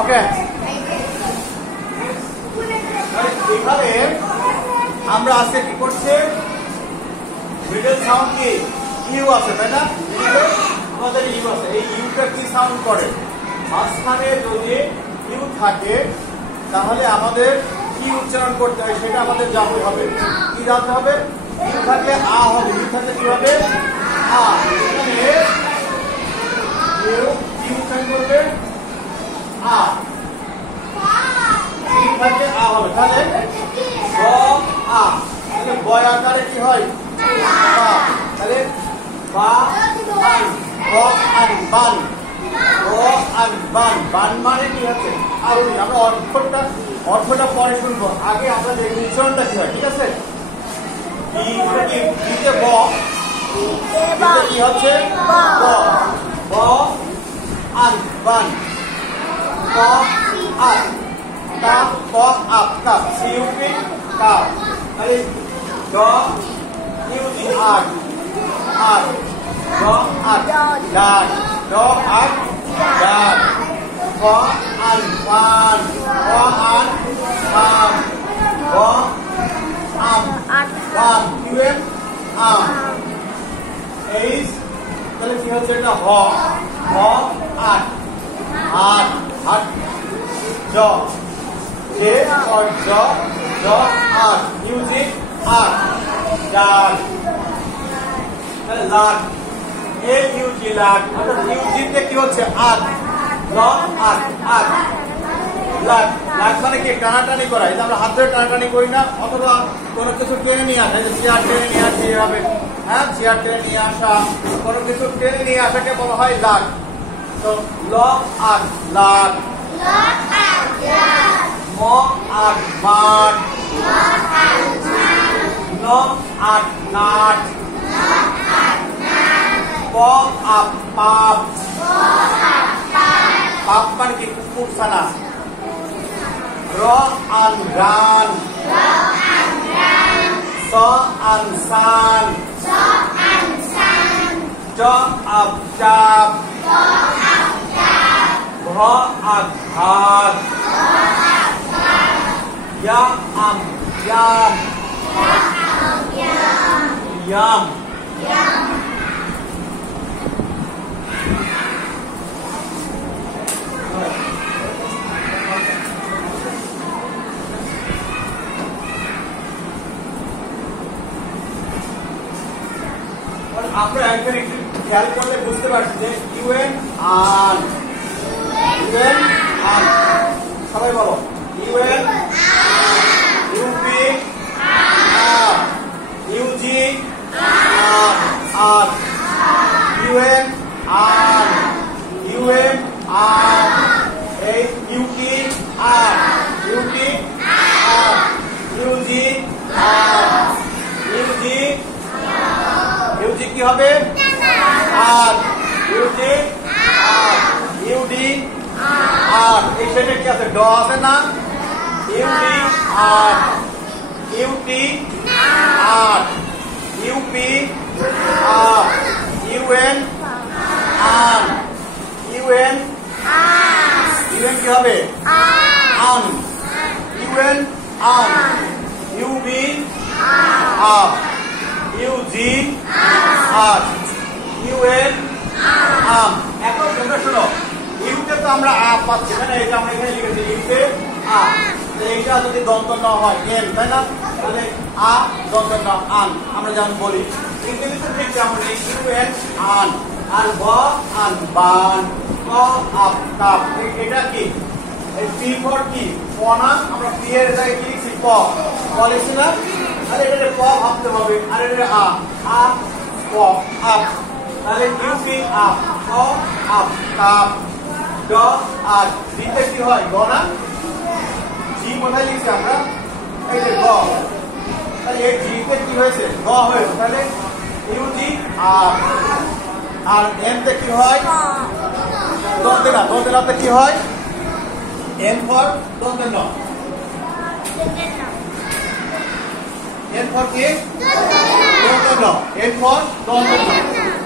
ওকে, এইভাবে আমরা আজকে কি করছে, মিডল সাউন্ড কি ইউ আছে তাই না, আমাদের ইউ আছে, এই ইউটা কি সাউন্ড করে, মাঝখানে যদি ইউ থাকে তাহলে আমাদের কি উচ্চারণ করতে হয় সেটা আমাদের জানতে হবে। কি জানতে হবে? ইউ থাকলে আ হবে, ইউ থাকলে কি হবে, আ। এখানে ইউ উচ্চারণ করবে আ, ইউ থাকলে আ হবে, তাহলে ব আ, তাহলে বয় আকারে কি হয়, বা, তাহলে বা আন, ব আন বান, ব আন বান, বান মানে কি হচ্ছে আরোহী। আমরা অর্থটা পরে শুনবো, আগে আমরা দেখি উচ্চারণটা কি হয়, ঠিক আছে। ব কি হচ্ছে, ব আন বান, ক আন, কা ক আপ কাপ, সিউপি কাপ, তাহলে ড ইউজি আট আট, ড আট ডান, ড আট ডান, ক আন বান, ক আন বান, ব আম বান, ইউএম আম, এইচ তাহলে কি হচ্ছে এটা হ, হ আট আট আট, জ জে और জ জ আট, মিউজিক আট ডান, তাহলে লাট এল ইউজি লাট, অর্থাৎ ইউজিতে কি হচ্ছে আট, ল আট আট, লাট লাট মানে কি টানাটানি করা, এই যে আমরা হাত ধরে টানাটানি করি না, অথবা কোনো কিছু টেনে নিয়ে আসা, এই যে চেয়ার টেনে নিয়ে আসি এভাবে, হ্যাঁ চেয়ার টেনে নিয়ে আসা, কোনো কিছু টেনে নিয়ে আসাকে বলা হয় লাট। তো ল আট লাট, ম আট মাঠ, ন আট নাট, প আপ পাপ, পাপ মানে কি কুকুর ছানা, র আন গান, স আন সান, চ আপ চাপ, ভ আপ ভাত, या आम याम याम, আপনারা এখানে একটু খেয়াল করলে বুঝতে পারছেন যে ইউএন আন, ইউএন আন, সবাই বলো ইউএন ইউপি আর, ইউজি আর আর, ইউএন আর, ইউএম আর, এই ইউটি আর, ইউটি আর, ইউজি আর, ইউজি ইউজি কি হবে আর, ইউজি আর, ইউডি আর, এই সেটা কি আছে, ড আছে না, ইউডি আর, ইউটি আর, ইউপি আর, ইউএন আন, ইউএন ইউএন কি হবে আন, ইউএন আন, ইউবি আর, ইউজি আর, ইউএন আম। এখন তোমরা শোনো, ইউতে তো আমরা আ পাচ্ছি, এখানে এটা আমরা এখানে লিখেছি ইউতে আ, এইটা যদি দন্ত ন হয় এন তাই না, তাহলে আ দন্ত ন আন, আমরা যেমন বলি ইংরেজিতে ঠিক যেমন ইউএন আন, আর ব আন বান, ক আপ কাপ, এটা কি এই পি ফর কি পনা, আমরা পি এর জায়গায় কি লিখছি প, প লিখছি না, তাহলে এটা প ভাবতে হবে, আর এটা আ, আ প আপ, তাহলে ইউপি আপ, ক আপ কাপ, ড আর জিতে কি হয় গ না, জি কোথায় লিখছি আমরা, এই যে গ, তাহলে এই জিতে কি হয়েছে গ হয়েছে, তাহলে ইউজি আর, আর এন তে কি হয় দন্তে না, দন্তে নাতে কি হয় এন ফর দন্তে ন, এন ফর কি দন্তে ন, এন ফর দন্তে ন,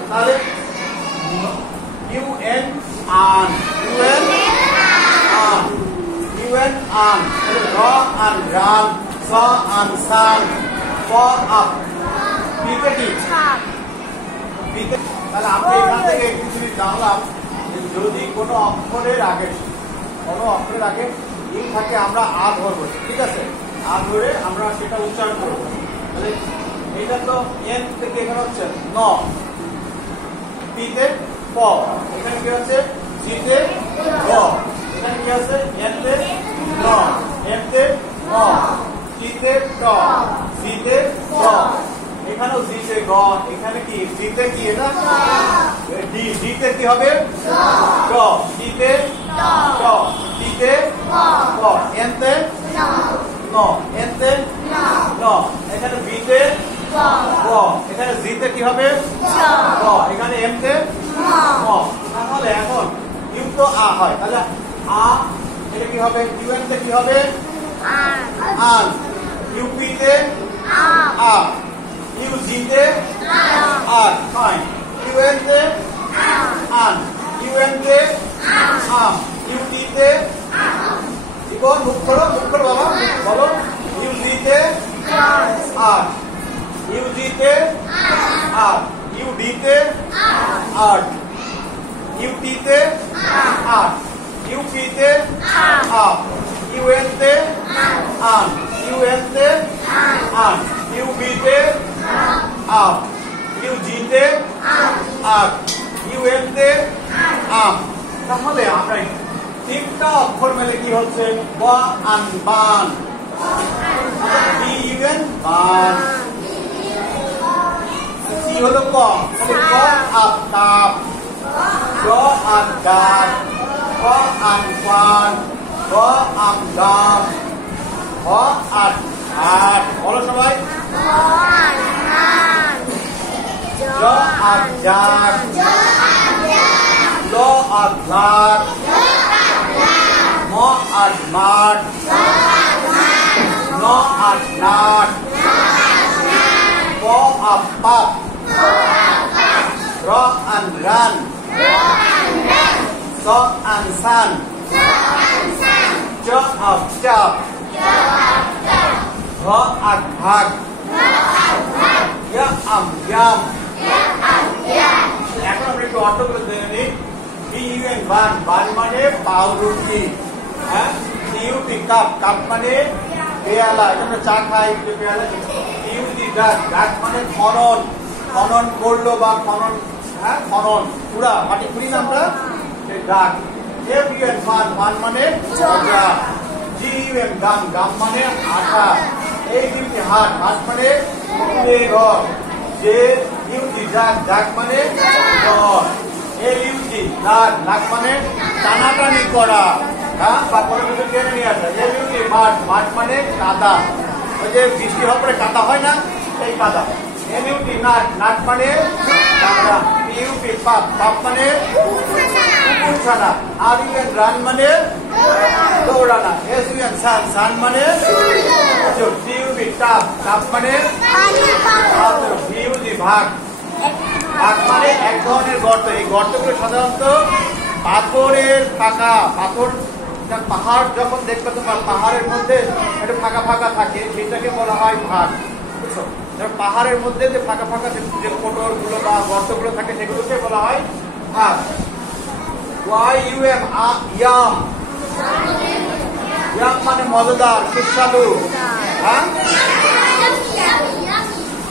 তাহলে ইউএন আন, ইউএন আন, রান, স আন সান, প আপ, পিতে কি? তাহলে আমরা এখান থেকে একটু জিনিস জানলাম যে যদি কোনো অক্ষরের আগে ইউ থাকে আমরা আ ধরবো, ঠিক আছে? আ ধরে আমরা সেটা উচ্চারণ করবো। তাহলে এটা তো এন থেকে এখানে হচ্ছে ন, পিতে প, এখানে কি হচ্ছে জিতে গ, এখানে কি আছে এন তে ন, এম তে ন, টিতে ট, জিতে গ, এখানেও জিতে গ, এখানে কি জিতে কি এটা ডি, ডিতে কি হবে গ, ডিতে ট, টিতে গ, এনতে ন, এনতে ন, এখানে বিতে গ, এখানে জিতে কি হবে গ, এখানে এমতে ম। তাহলে এখন ইউ তো আ হয়, তাহলে আ এটা কি হবে ইউএন তে কি হবে আন, ইউপি তে আ, ইউজি তে আর, ফাইন, ইউএন তে আন, ইউএন তে আম, ইউটি তে জীবন মুখ করো বাবা বলো, ইউজি তে আর, ইউজি তে আর, ইউডি তে আর, ইউটি তে আর, ইউপি তে আপ, ইউএন তে আন, ইউএন তে আন, ইউবি তে আপ, ইউজি তে আপ, ইউএম তে আম। তাহলে আমরা তিনটা অক্ষর মেলে কি হচ্ছে ব আন বান, বি ইউএন বান, সি হলো ক, তাহলে ক আপ কাপ, গ আন গান, ক আন পান, গ আম গাম, হ আন হাট, বলো সবাই, জ আন জাগ, ল আন লাট, ম আন মাঠ, ন আন নাট, প আন পাপ, র আন রান, স আন সান, চ আন চাপ, ভ আন ভাগ, য় আম ইয়াম। এখন আমরা একটু অর্থগুলো জেনে নিই। বিইউএন বান, বান মানে পাউরুটি, হ্যাঁ, ইউটি কাপ, কাপ মানে পেয়ালা, আমরা চা খাই পেয়ালা, ইউটি ডাক, ডাক মানে খনন, খনন করলো বা খনন, হ্যাঁ খনন পুরা মাটি খুঁড়ি না আমরা ডাক। এফইউএন বান, বান মানে চড়া, জিইউএন গাম, গাম মানে আটা, এই দুটি হাট, হাট মানে ঘর, যে ইউটি ডাক, ডাক মানে ঘর, এই ইউটি লাগ, লাগ মানে টানাটানি করা, হ্যাঁ বা কোনো কিছু টেনে নিয়ে আসা, এই ইউটি মাঠ, মাঠ মানে কাদা, ওই যে বৃষ্টি হওয়ার পরে কাদা হয় না সেই কাদা, এমইউটি নাট, নাট মানে কাদা, ইউটি পাপ, পাপ মানে কুকুর ছানা, আর ইউএন রান মানে দৌড়ানা, এস ইউএন সান, সান মানে ইউটি টাপ, টাপ মানে ইউটি ভাগ, ভাগ মানে এক ধরনের গর্ত, এই গর্তগুলো সাধারণত পাথরের ফাঁকা, পাথর পাহাড় যখন দেখবে তোমার পাহাড়ের মধ্যে একটু ফাঁকা ফাঁকা থাকে সেটাকে বলা হয় ভাগ, বুঝছো? পাহাড়ের মধ্যে যে ফাঁকা ফাঁকা যে কোটর গুলো বা গর্তগুলো থাকে সেগুলোকে বলা হয় ভাগ। ওয়াইউএম ইয়াম, ইয়াম মানে মজাদার সুস্বাদু, হ্যাঁ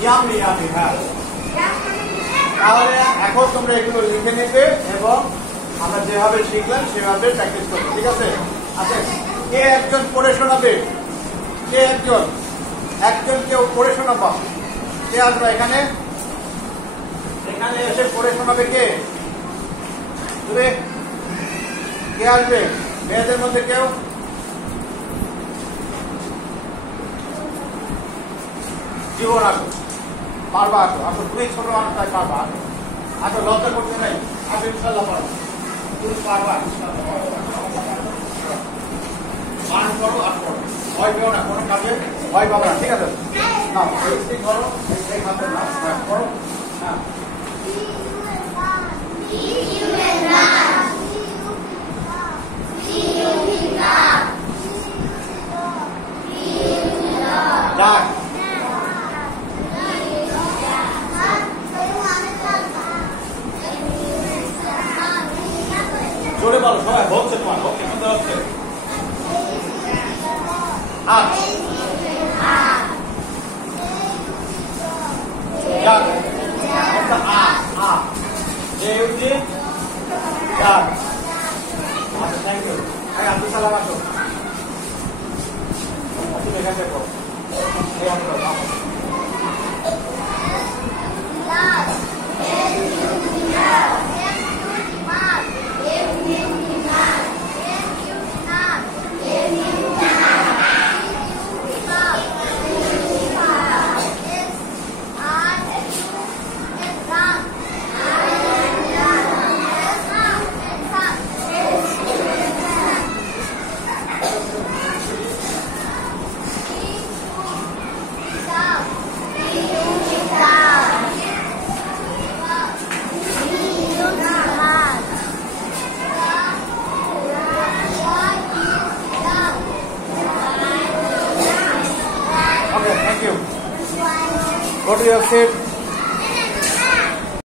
ইয়ামি ইয়ামি, হ্যাঁ। তাহলে এখন তোমরা এগুলো লিখে নেবে এবং আমরা যেভাবে শিখলাম সেভাবে প্র্যাকটিস করবো, ঠিক আছে? আচ্ছা, কে একজন পড়ে শোনাবে? কে একজন, একজন কেউ পড়ে শোনাবা? কে আসবে এখানে? এখানে এসে পড়ে শোনাবে কে? তুমি কে আসবে মেয়েদের মধ্যে কেউ? জীবন আসো, পারবা, আসো আসো, তুমি ছোট মানুষ তাই পারবা, আসো লজ্জা করতে নাই, আসো ইনশাল্লাহ পারবা, তুমি পারবা মানুষ করো, আর করো, ভয় পেও না, কোনো কাজে ভয় পাবো না, ঠিক আছে? না এই করো, এই খাতে না করো, হ্যাঁ বলো সবাই হচ্ছে তোমার ওকে সুন্দর হচ্ছে আট চার একটা আ যে উঠে চার আচ্ছা থ্যাংক ইউ আব্দুল সালাম আসো তুমি এখানে দেখো এই আমরা Thank you. Go to your seat.